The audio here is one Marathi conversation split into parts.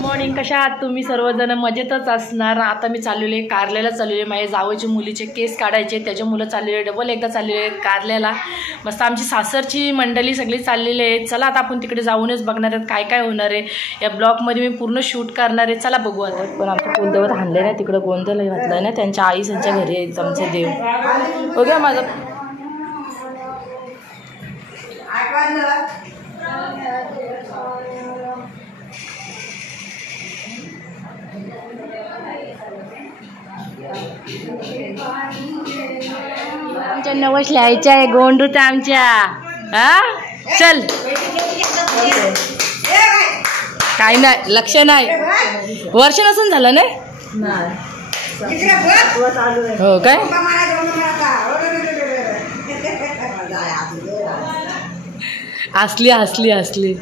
मॉर्निंग, कशा आहात तुम्ही सर्वजण? मजेतच असणार. आता मी चाललेले कारल्याला चाललेले, माझ्या जावयाच्या मुलीचे केस काढायचे, त्याच्या मुलं चाललेले, डबल एकदा चाललेले कारल्याला. मस्त आमची सासरची मंडळी सगळी चाललेली आहेत. चला आता आपण तिकडे जाऊनच बघणार आहेत काय काय होणार आहे. या ब्लॉगमध्ये मी पूर्ण शूट करणार आहे. चला बघू आता. पण आमचं कुलदेवत हाणले नाही, तिकडं गोंधळ घातलाय ना, त्यांच्या आई त्यांच्या घरी आहेत आमचे देव. बघूया माझं आमच्या नवस लिहायच्या आहे गोंडूच आमच्या. हा चल, काय नाही, लक्ष नाही, वर्ष नसून झालं नाही. हो काय, हसली हसली हसली.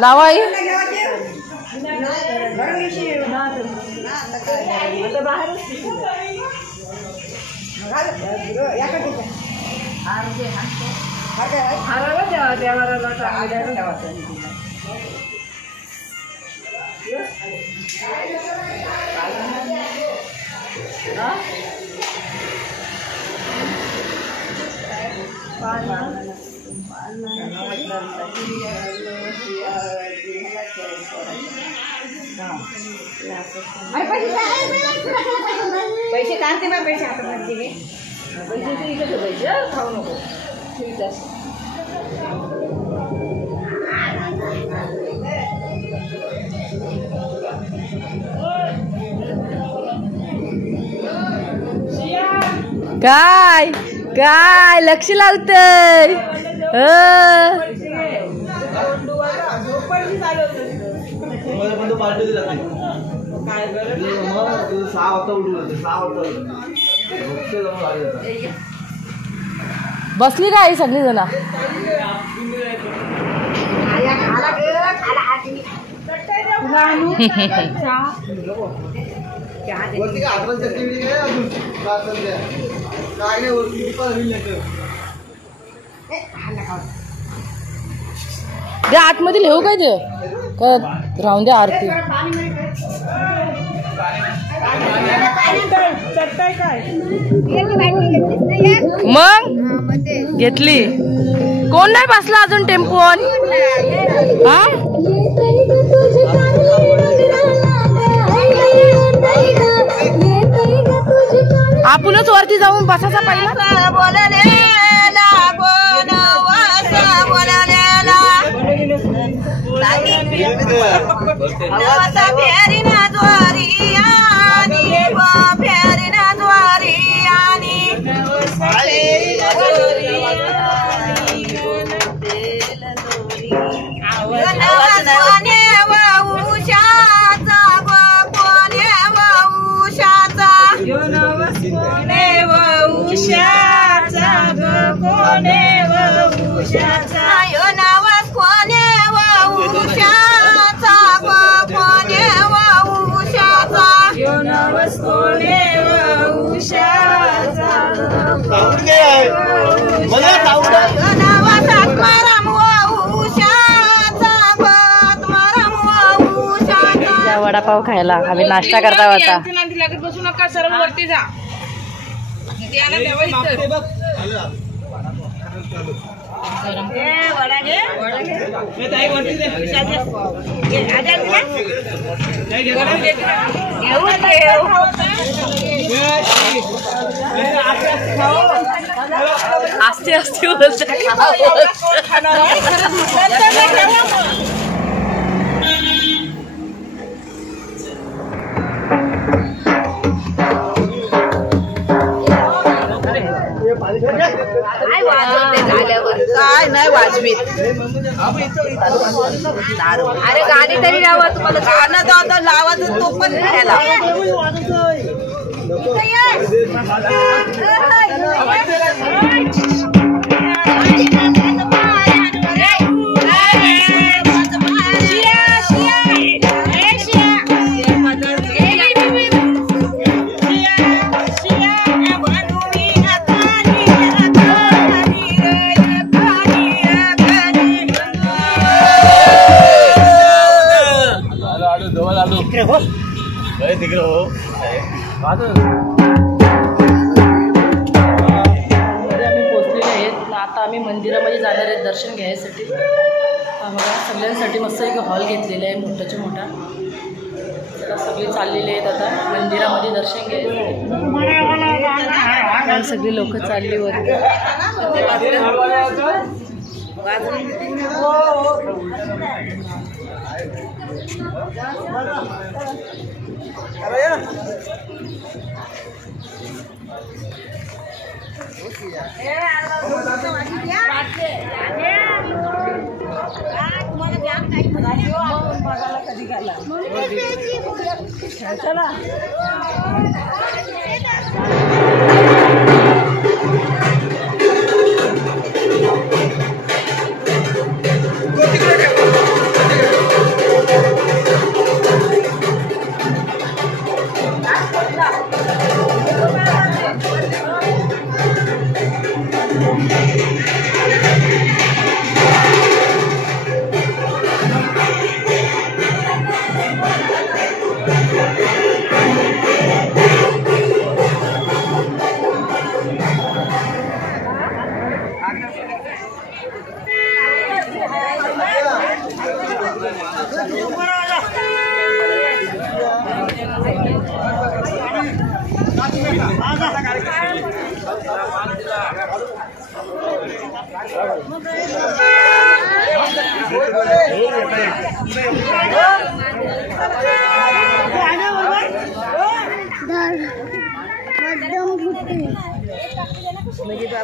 लावा आई. पैसे काढते बा, पैसे हातात घे. पैसे खाऊ नको. काय काय लक्ष लावतय. बसली काय सगळी जण. दे आतमध्ये लिहू काय ते राहून द्या आरती. मग घेतली. कोण नाही बसला अजून टेम्पोन. आपणच वरती जाऊन बसायचा पहिला. वडापाव खायला आम्ही नाश्ता करता होता. बसू नका, सरळ वरती जा. आस्ते आस्ते काय नाही वाजवीत. अरे गाणी तरी लावा, तुम्हाला गाणं दादा लावायचं तो पण त्याला. आता आम्ही मंदिरामध्ये जाणार आहे दर्शन घ्यायसाठी. आम्हाला सगळ्यांसाठी मस्त एक हॉल घेतलेला आहे मोठाच्या मोठा. तर सगळे चाललेले आहेत आता मंदिरामध्ये दर्शन घ्यायसाठी. सगळी लोक चालली होती.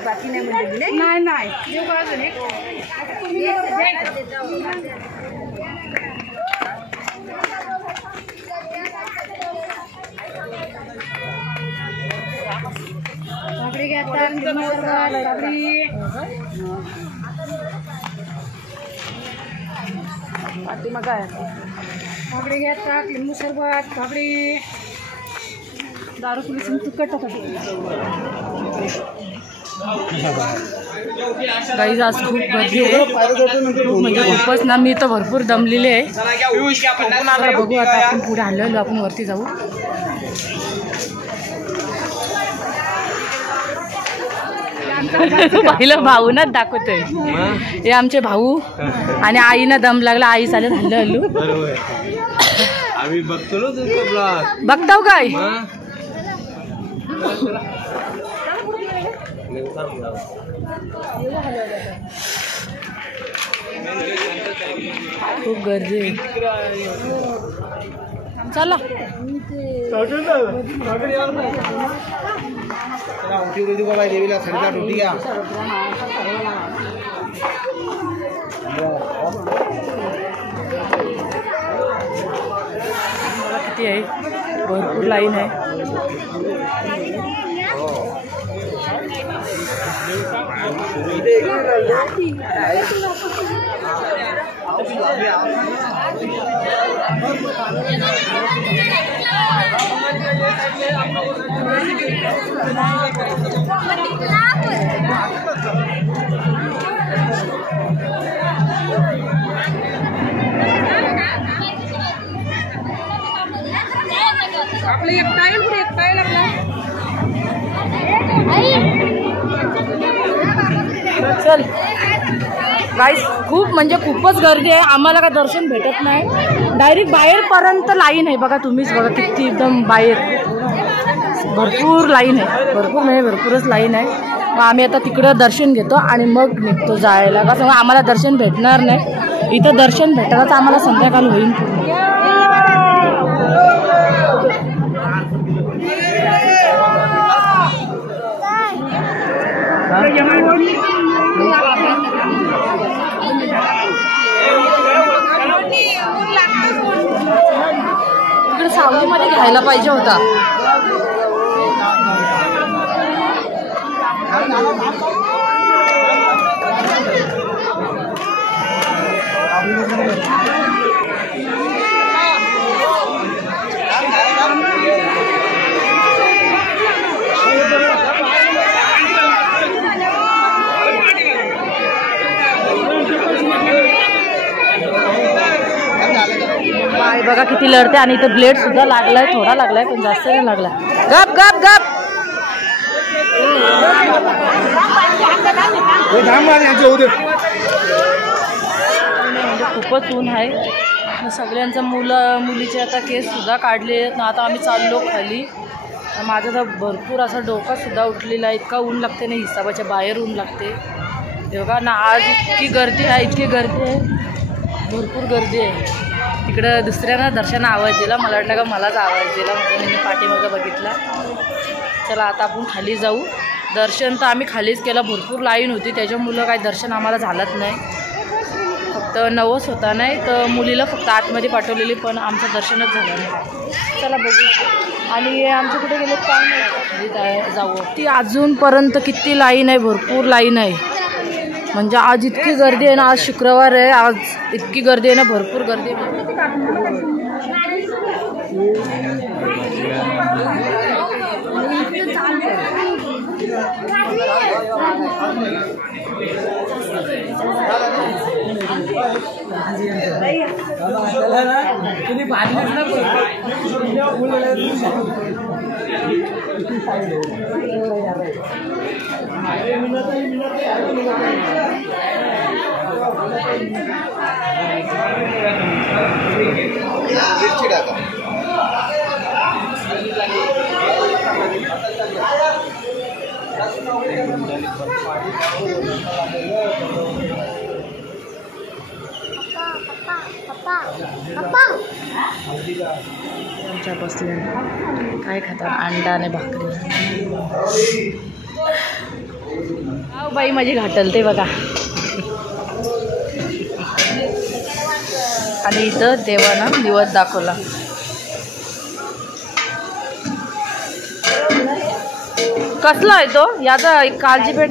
बाकी नाही नाही मग काय काकडी घेतात, लिंबू सरबत, काकडी, दारू पुलिस तिखट टाकतात. गाईज आज खूप गर्दी आहे, म्हणजे खूपच ना. मी तर भरपूर दमलेले आहे. बघू आता आपण पुढे हलवलो, आपण वरती जाऊ. पहिलं भाऊनच दाखवतोय. हे आमचे भाऊ आणि आईना दम लागला, आई चालत हल्लो हल्लू. आम्ही बघतो बघताव काय खूप गर्दी आहे. चला देवीला खरेदी रोटी घ्या. किती आहे, भरपूर लाईन आहे. आपलं एक टाईल पुढे एक टाईल आपला. चल गाईस, खूप म्हणजे खूपच गर्दी आहे. आम्हाला काय दर्शन भेटत नाही. डायरेक्ट बाहेरपर्यंत लाईन आहे. बघा तुम्हीच बघा किती एकदम बाहेर भरपूर लाईन आहे. भरपूर म्हणजे भरपूरच लाईन आहे. मग आम्ही आता तिकडं दर्शन घेतो आणि मग निघतो जायला. का सांगा, आम्हाला दर्शन भेटणार नाही. इथं दर्शन भेटायलाच आम्हाला संध्याकाळ होईल. सावलीमध्ये घ्यायला पाहिजे होता. बाय बघा किती लढते आणि इथं ब्लेड सुद्धा लागलाय, थोडा लागलाय पण जास्त नाही लागला. गप गप गप. खूपच ऊन आहे. सगळ्यांचा मुलीचे आता केस सुद्धा काढले आहेत ना. आता आम्ही चाललो खाली. माझा तर भरपूर असा डोका सुद्धा उठलेला आहे. इतका ऊन लागते ना, हिसाबाच्या बाहेर ऊन लागते. बघा ना आज इतकी गर्दी आहे, इतकी गर्दी आहे, भरपूर गर्दी आहे. तिकडं दुसऱ्यांना दर्शन आवाज दिला, मला वाटलं का मलाच आवाज दिला म्हणून मी पाठीमागं बघितला. चला आता आपण खाली जाऊ. दर्शन तर आम्ही खालीच केलं, भरपूर लाईन होती त्याच्यामुळं काही दर्शन आम्हाला झालंच नाही. फक्त नवस होता नाही तर मुलीला फक्त आतमध्ये पाठवलेली, पण आमचं दर्शनच झालं नाही. चला बघू. आणि आमच्या कुठे गेले काय नाही, खाली जाऊ. ती अजूनपर्यंत किती लाईन आहे, भरपूर लाईन आहे. म्हणजे आज इतकी गर्दी आहे ना, आज शुक्रवार आहे, आज इतकी गर्दी आहे ना, भरपूर गर्दी आहे. आमच्या बसले काय खातात, अंडा आणि भाकरी. बाई माझी घाटलते बघा. आणि इथं देवानं दिवस दाखवला. कसला आहे तो? याचा काळजीपेठ.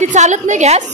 ती चालत नाही गॅस.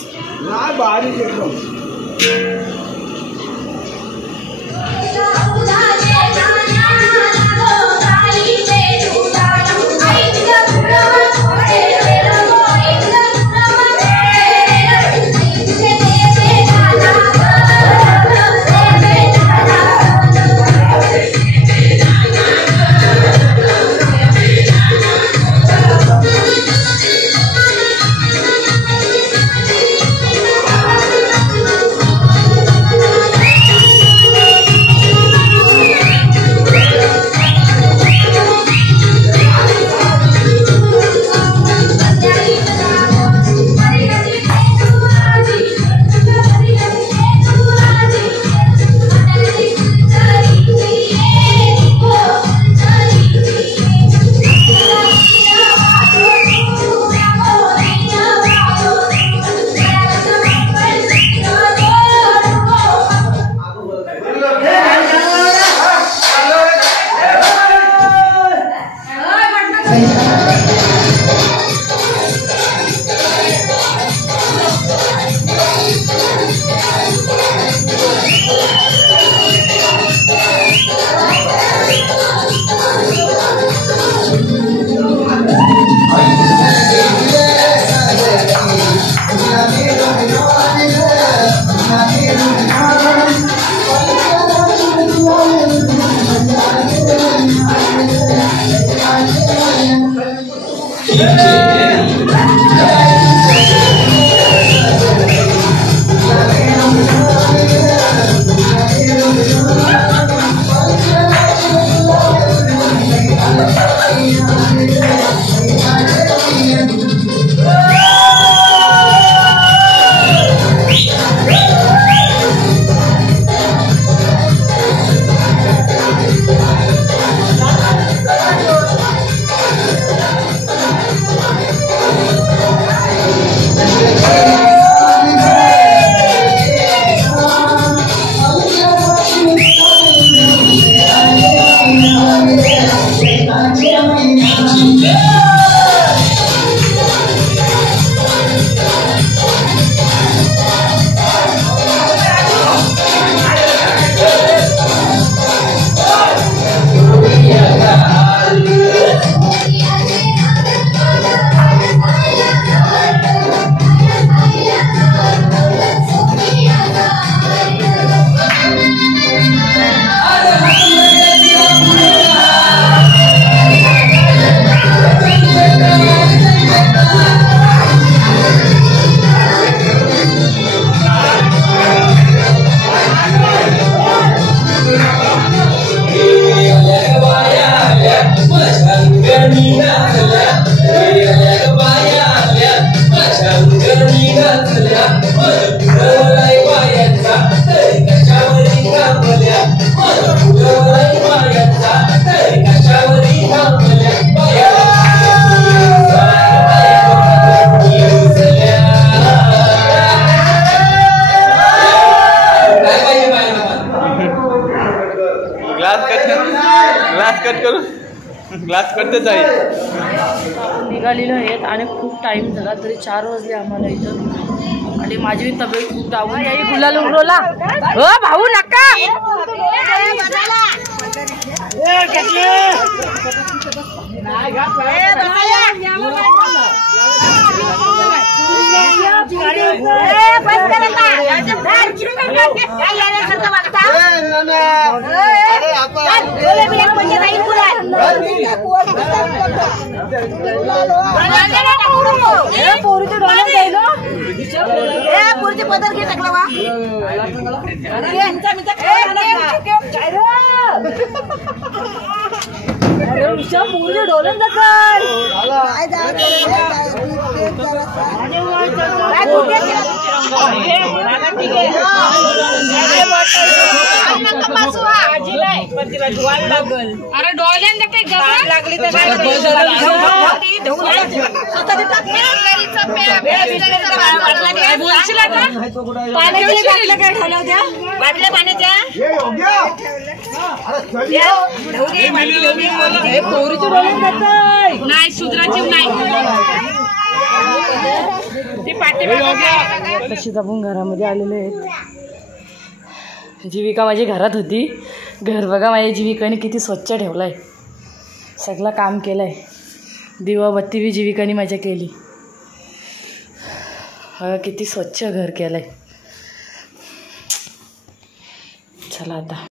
ग्लास करतच आहे. निघालेलो आहेत आणि खूप टाइम झाला तरी 4 वाजले आम्हाला इथं आणि माझी तब्येत खूप डाऊन आहे. गुलाल उडवला हो भाऊ नका पोरीचे पदर घे टाकला वा डोलन अरे डोळ्यान लागली बाटल्या पाण्याच्या नाही सुधराची नाही ती पाठी तशी आपण घरामध्ये आलेले आहेत. जीविका माझी घरात होती. घर बघा माझ्या जीविकाने किती स्वच्छ ठेवलाय. सगळं काम केलंय. दिवाबत्ती बी जीविकाने माझ्या केली. किती स्वच्छ घर केलंय. चला आता